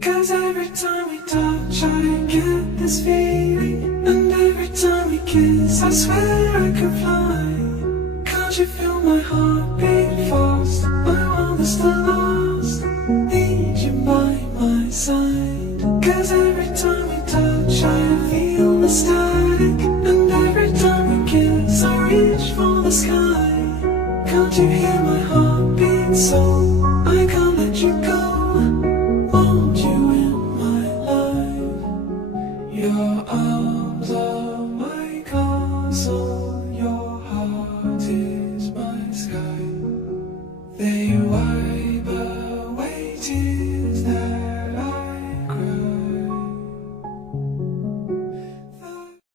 'Cause every time we touch I get this feeling, and every time we kiss I swear I could fly. Can't you feel my heart beat fast? My world is still lost, need you by my side. 'Cause every time we touch I feel the static, and every time we kiss I reach for the sky. Can't you hear my heart beat so I can't let you go? Want you in my life. Your eyes